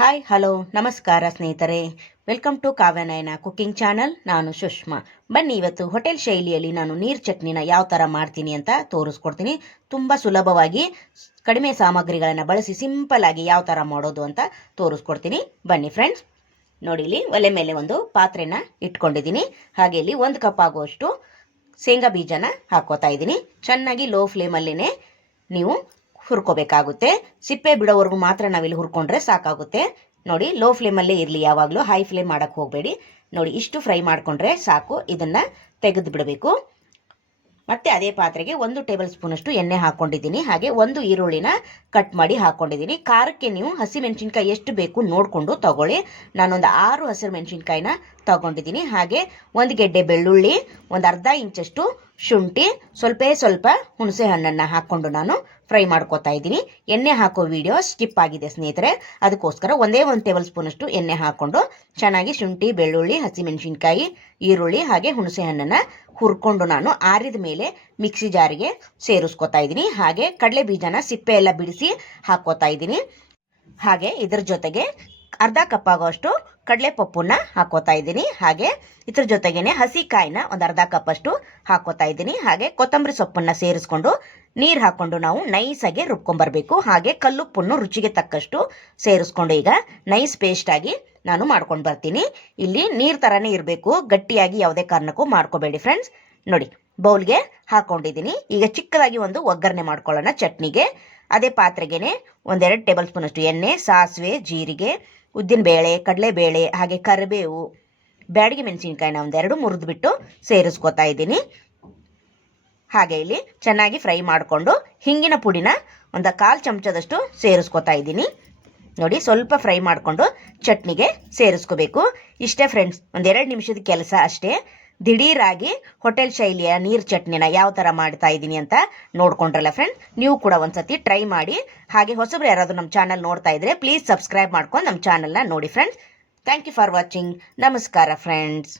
Hi hello ನಮಸ್ಕಾರ ಸ್ನೇಹಿತರೆ, welcome to Kavyanayana cooking channel. ನಾನು ಸುಷ್ಮಾ. ಬನ್ನಿ ಇವತ್ತು ಹೋಟೆಲ್ ಶೈಲಿಯಲ್ಲಿ ನಾನು ನೀರು ಚಟ್ನಿನ ಯಾವ ಥರ ಮಾಡ್ತೀನಿ ಅಂತ ತೋರಿಸ್ಕೊಡ್ತೀನಿ. ತುಂಬ ಸುಲಭವಾಗಿ ಕಡಿಮೆ ಸಾಮಗ್ರಿಗಳನ್ನು ಬಳಸಿ ಸಿಂಪಲ್ ಆಗಿ ಯಾವ ಥರ ಮಾಡೋದು ಅಂತ ತೋರಿಸ್ಕೊಡ್ತೀನಿ. ಬನ್ನಿ ಫ್ರೆಂಡ್ಸ್. ನೋಡಿ, ಇಲ್ಲಿ ಒಲೆ ಮೇಲೆ ಒಂದು ಪಾತ್ರೆನ ಇಟ್ಕೊಂಡಿದ್ದೀನಿ. ಹಾಗೆ ಇಲ್ಲಿ 1 ಕಪ್ ಆಗುವಷ್ಟು ಶೇಂಗಾ ಬೀಜನ ಹಾಕೋತಾ ಇದ್ದೀನಿ. ಚೆನ್ನಾಗಿ ಲೋ ಫ್ಲೇಮಲ್ಲಿನೇ ನೀವು ಹುರ್ಕೋಬೇಕಾಗುತ್ತೆ. ಸಿಪ್ಪೆ ಬಿಡೋವರೆಗೂ ಮಾತ್ರ ನಾವಿಲ್ಲಿ ಹುರ್ಕೊಂಡ್ರೆ ಸಾಕಾಗುತ್ತೆ. ನೋಡಿ, ಲೋ ಫ್ಲೇಮಲ್ಲೇ ಇರಲಿ, ಯಾವಾಗಲೂ ಹೈ ಫ್ಲೇಮ್ ಮಾಡಕ್ಕೆ ಹೋಗಬೇಡಿ. ನೋಡಿ, ಇಷ್ಟು ಫ್ರೈ ಮಾಡಿಕೊಂಡ್ರೆ ಸಾಕು. ಇದನ್ನು ತೆಗೆದು ಬಿಡಬೇಕು. ಮತ್ತೆ ಅದೇ ಪಾತ್ರೆಗೆ 1 ಟೇಬಲ್ ಸ್ಪೂನ್ ಅಷ್ಟು ಎಣ್ಣೆ ಹಾಕೊಂಡಿದ್ದೀನಿ. ಹಾಗೆ 1 ಈರುಳ್ಳಿನ ಕಟ್ ಮಾಡಿ ಹಾಕೊಂಡಿದ್ದೀನಿ. ಖಾರಕ್ಕೆ ನೀವು ಹಸಿಮೆಣಸಿನ್ಕಾಯಿ ಎಷ್ಟು ಬೇಕು ನೋಡಿಕೊಂಡು ತಗೊಳ್ಳಿ. ನಾನೊಂದು 6 ಹಸಿರು ಮೆಣಸಿನ್ಕಾಯಿನ ತಗೊಂಡಿದ್ದೀನಿ. ಹಾಗೆ 1 ಗೆಡ್ಡೆ ಬೆಳ್ಳುಳ್ಳಿ, ಒಂದು ಅರ್ಧ ಇಂಚಷ್ಟು ಶುಂಠಿ, ಸ್ವಲ್ಪ ಹುಣಸೆ ಹಣ್ಣನ್ನು ಹಾಕ್ಕೊಂಡು ನಾನು ಫ್ರೈ ಮಾಡ್ಕೋತಾ ಇದ್ದೀನಿ. ಎಣ್ಣೆ ಹಾಕೋ ವಿಡಿಯೋ ಸ್ಕಿಪ್ ಆಗಿದೆ ಸ್ನೇಹಿತರೆ, ಅದಕ್ಕೋಸ್ಕರ 1 ಟೇಬಲ್ ಸ್ಪೂನ್ ಅಷ್ಟು ಎಣ್ಣೆ ಹಾಕ್ಕೊಂಡು ಚೆನ್ನಾಗಿ ಶುಂಠಿ, ಬೆಳ್ಳುಳ್ಳಿ, ಹಸಿಮೆಣಸಿನ್ಕಾಯಿ, ಈರುಳ್ಳಿ ಹಾಗೆ ಹುಣಸೆ ಹಣ್ಣನ್ನು ಹುರ್ಕೊಂಡು ನಾನು ಆರಿದ ಮೇಲೆ ಮಿಕ್ಸಿ ಜಾರಿಗೆ ಸೇರಿಸ್ಕೊತಾ ಇದ್ದೀನಿ. ಹಾಗೆ ಕಡಲೆ ಬೀಜನ ಸಿಪ್ಪೆ ಎಲ್ಲ ಬಿಡಿಸಿ ಹಾಕೋತಾ ಇದ್ದೀನಿ. ಹಾಗೆ ಇದ್ರ ಜೊತೆಗೆ ಅರ್ಧ ಕಪ್ ಆಗೋಷ್ಟು ಕಡಲೆ ಪಪ್ಪನ್ನ ಹಾಕೋತಾ ಇದ್ದೀನಿ. ಹಾಗೆ ಇದ್ರ ಜೊತೆಗೇನೆ ಹಸಿ ಕಾಯಿನ ಒಂದು ಅರ್ಧ ಕಪ್ ಅಷ್ಟು ಹಾಕೋತಾ ಇದ್ದೀನಿ. ಹಾಗೆ ಕೊತ್ತಂಬರಿ ಸೊಪ್ಪನ್ನ ಸೇರಿಸ್ಕೊಂಡು ನೀರು ಹಾಕೊಂಡು ನಾವು ನೈಸಾಗಿ ರುಬ್ಕೊಂಡ್ಬರ್ಬೇಕು. ಹಾಗೆ ಕಲ್ಲುಪ್ಪನ್ನು ರುಚಿಗೆ ತಕ್ಕಷ್ಟು ಸೇರಿಸ್ಕೊಂಡು ಈಗ ನೈಸ್ ಪೇಸ್ಟ್ ಆಗಿ ನಾನು ಮಾಡ್ಕೊಂಡು ಬರ್ತೀನಿ. ಇಲ್ಲಿ ನೀರು ಥರನೇ ಇರಬೇಕು, ಗಟ್ಟಿಯಾಗಿ ಯಾವುದೇ ಕಾರಣಕ್ಕೂ ಮಾಡ್ಕೋಬೇಡಿ ಫ್ರೆಂಡ್ಸ್. ನೋಡಿ, ಬೌಲ್ಗೆ ಹಾಕೊಂಡಿದ್ದೀನಿ. ಈಗ ಚಿಕ್ಕದಾಗಿ ಒಂದು ಒಗ್ಗರಣೆ ಮಾಡ್ಕೊಳ್ಳೋಣ ಚಟ್ನಿಗೆ. ಅದೇ ಪಾತ್ರೆಗೇನೆ 1-2 ಟೇಬಲ್ ಸ್ಪೂನ್ ಅಷ್ಟು ಎಣ್ಣೆ, ಸಾಸಿವೆ, ಜೀರಿಗೆ, ಉದ್ದಿನಬೇಳೆ, ಕಡಲೆಬೇಳೆ ಹಾಗೆ ಕರಿಬೇವು, ಬ್ಯಾಡಗಿ ಮೆಣಸಿನ್ಕಾಯಿನ 1-2 ಮುರಿದ್ಬಿಟ್ಟು ಸೇರಿಸ್ಕೊತಾ ಇದ್ದೀನಿ. ಹಾಗೆ ಇಲ್ಲಿ ಚೆನ್ನಾಗಿ ಫ್ರೈ ಮಾಡಿಕೊಂಡು ಹಿಂಗಿನ ಪುಡಿನ 1/4 ಚಮಚದಷ್ಟು ಸೇರಿಸ್ಕೊತಾ ಇದ್ದೀನಿ. ನೋಡಿ, ಸ್ವಲ್ಪ ಫ್ರೈ ಮಾಡಿಕೊಂಡು ಚಟ್ನಿಗೆ ಸೇರಿಸ್ಕೋಬೇಕು. ಇಷ್ಟೇ ಫ್ರೆಂಡ್ಸ್, 1-2 ನಿಮಿಷದ ಕೆಲಸ ಅಷ್ಟೇ. ದಿಢೀರಾಗಿ ಹೋಟೆಲ್ ಶೈಲಿಯ ನೀರು ಚಟ್ನಿನ ಯಾವ ಥರ ಮಾಡ್ತಾ ಇದ್ದೀನಿ ಅಂತ ನೋಡ್ಕೊಂಡ್ರಲ್ಲ ಫ್ರೆಂಡ್ಸ್. ನೀವು ಕೂಡ ಒಂದ್ಸತಿ ಟ್ರೈ ಮಾಡಿ. ಹಾಗೆ ಹೊಸಬ್ರು ಯಾರಾದರೂ ನಮ್ಮ ಚಾನಲ್ ನೋಡ್ತಾ ಇದ್ರೆ ಪ್ಲೀಸ್ ಸಬ್ಸ್ಕ್ರೈಬ್ ಮಾಡ್ಕೊಂಡು ನಮ್ಮ ಚಾನಲ್ನ ನೋಡಿ friends. Thank you for watching. ನಮಸ್ಕಾರ ಫ್ರೆಂಡ್ಸ್.